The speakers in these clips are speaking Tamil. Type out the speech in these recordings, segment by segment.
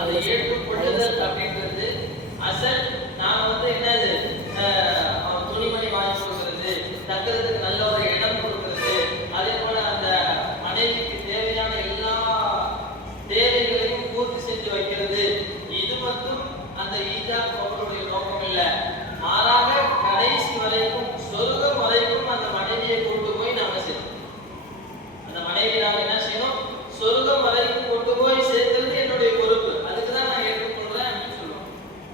அதை ஏற்றுக்கொள்ளுதல் அப்படின்றது அசல் நான் வந்து என்னது துணிமணி வாங்கி கொடுக்கறது, தங்குறதுக்கு நல்ல ஒரு இடம் கொடுக்கறது, அதே போல அந்த மனைவிக்கு தேவையான எல்லா தேவைகளையும் பூர்த்தி செஞ்சு வைக்கிறது, இது மட்டும் அந்த ஈஜாப் அவர்களுடைய நோக்கம் இல்லை. மாறாக கடைசி வரைக்கும் சொர்க்கம் வரைக்கும் அந்த மனைவியை கொண்டு போய் நாம செய்யணும். அந்த மனைவி நாம என்ன செய்யணும்? சொர்க்கம் வரைக்கும் கொண்டு போய் சேர்க்கிறது என்னுடைய பொறுப்பு. அதுக்கு தான் நான் ஏற்றுக்கொள்றேன் அப்படின்னு சொல்லுவோம்.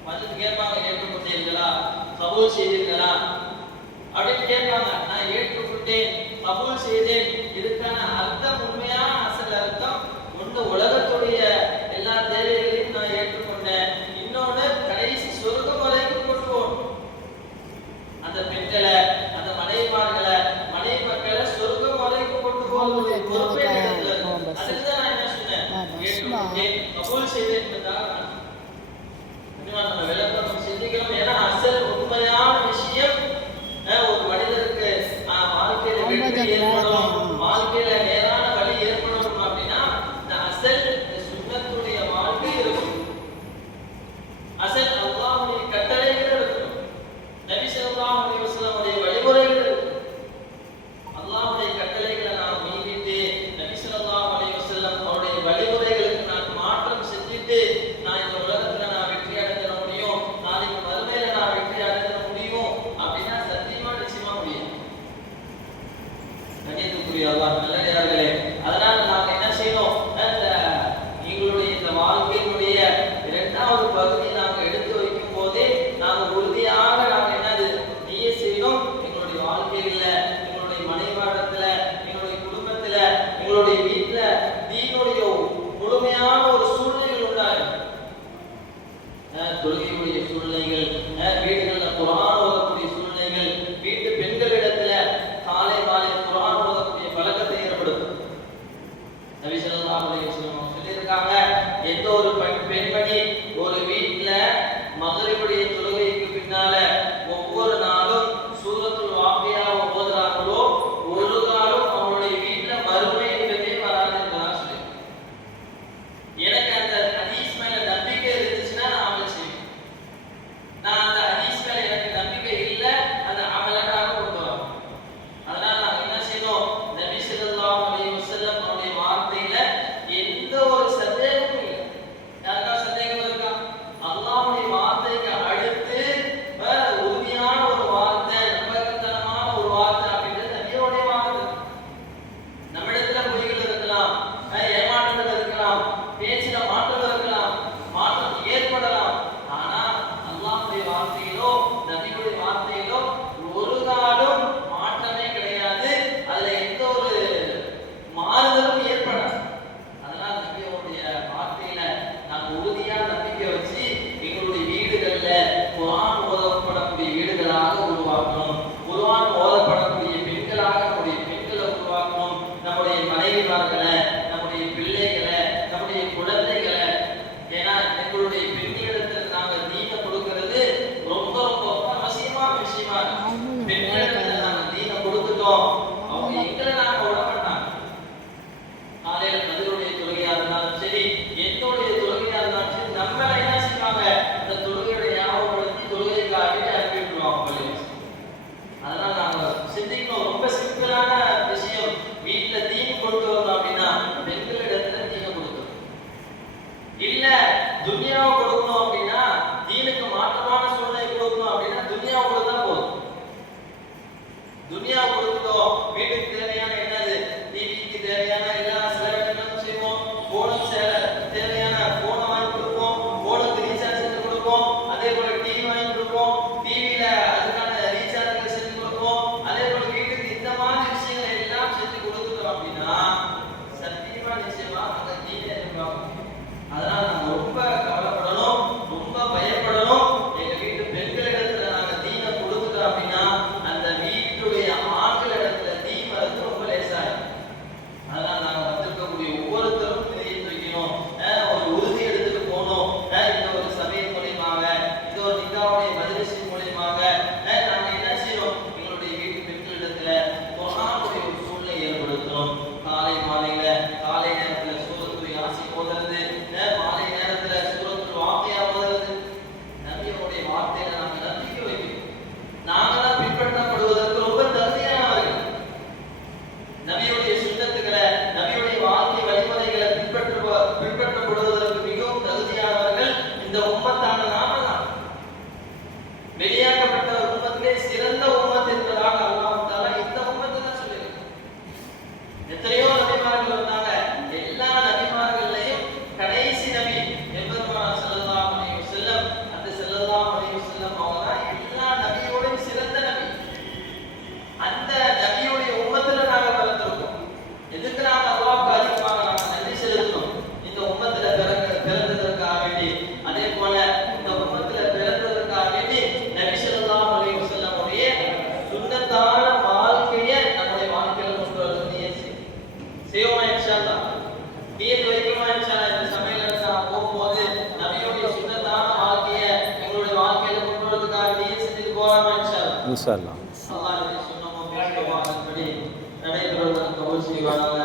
வந்து கேட்பாங்க, ஏற்றுக்கொண்டீர்களா, கபூல் செய்தீர்களா அப்படின்னு கேட்பாங்க. நான் ஏற்றுக்கொண்டேன், கபூல் செய்தேன். இதுக்கான அர்த்தம், உண்மையான அசல் அர்த்தம் ஒன்று உலகத்துடைய எல்லா தேவைகளையும் நான் ஏற்றுக்கொண்டேன், இன்னொன்று கடைசி சொர்க்கம் வரைக்கும் கொண்டு போகணும். அந்த பெண்களை, அந்த மனைவிமார்களை, மனைவி மக்களை சொர்க்கம் வரைக்கும் கொண்டு போகக்கூடிய பொறுப்பே இடத்துல இருக்கு. அதுக்குதான் நான் என்ன சொன்னேன்? ஏற்றுக்கொண்டேன், கபூல் செய்தேன் என்பதாக நம்ம விளக்கம் சிந்திக்கணும். ஏன்னா அசல் உண்மையான விஷயம் ஒரு மனிதருக்கு வாழ்க்கையில வெற்றி ஏற்படும், வாழ்க்கையில நேரான வழி ஏற்படணும் அப்படின்னா இந்த அசல் சுன்னத்துடைய வாழ்க்கை இருக்கும். அசல் அல்லாஹ்வுடைய கட்டளைகள் இருக்கும், நபி ஸல்லல்லாஹு அலைஹி வஸல்லம் உடைய வழிமுறைகள் இருக்கும். அல்லாஹ்வுடைய கட்டளைகளை நான் மீறிட்டு நபி ஸல்லல்லாஹு அலைஹி வஸல்லம் அவருடைய வழிமுறைகளுக்கு நான் மாற்றம் செஞ்சுட்டு நான் இந்த உலகத்துல நான் வெற்றி அடைஞ்சிட முடியும், நாளைக்கு மறுமையில நான் வெற்றி அடைஞ்சிட முடியும் அப்படின்னா சத்தியமா நிச்சயமா முடியும். கண்ணியத்துக்குரிய அல்லாஹ் நல்லடியார்களே, அதனால நாங்க என்ன செய்யணும்? எங்களுடைய இந்த வாழ்க்கையினுடைய இரண்டாவது பகுதியை நாங்க எடுத்து வைக்கும் போதே நாங்க உறுதியாக நாங்க என்னது நீயே செய்யணும். எங்களுடைய வாழ்க்கையில, எங்களுடைய மனைவாடத்துல, எங்களுடைய குடும்பத்துல, எங்களுடைய வீட்டுல தீனுடைய முழுமையான ஒரு சூழ்நிலைகள் உண்டாகும். தொழுகையுடைய சூழ்நிலைகள், வீடுகள்ல குர்ஆன் ஓதக்கூடிய சூழ்நிலைகள், வீட்டு பெண்களிடத்துல காலை மாலை குர்ஆன் ஓதக்கூடிய பழக்கத்தை ஏற்படும். நபி ஸல்லல்லாஹு அலைஹி வஸல்லம் சொல்லியிருக்காங்க, எந்த ஒரு பெண்மணி ஒரு வீட்டுல மக்ரிபுடைய தொழுகைக்கு பின்னால ஒவ்வொரு நாளும் சூரத்துல் வாக்கியாவை ஓதுறாங்களோ ஒரு காலம் அவங்களுடைய வீட்டுல மறுமை என்பதே வராதுன்னு சொல்லி. நியத் வைக்கிறோமா இன்ஷா அல்லாஹ். இந்த சமையல் நான் போகும்போது நபியுடைய சுன்னத்தான வாழ்க்கையை எங்களுடைய வாழ்க்கையில கொண்டு வரதுக்காக நியத் செஞ்சுட்டு போகலாமா இன்ஷா அல்லாஹ். இன்ஷா அல்லாஹ். அல்லாஹ் சொன்னோமோ பேசுவோமோ அதன்படி நடைபெறுவதற்கு கபூல் செய்வானாக.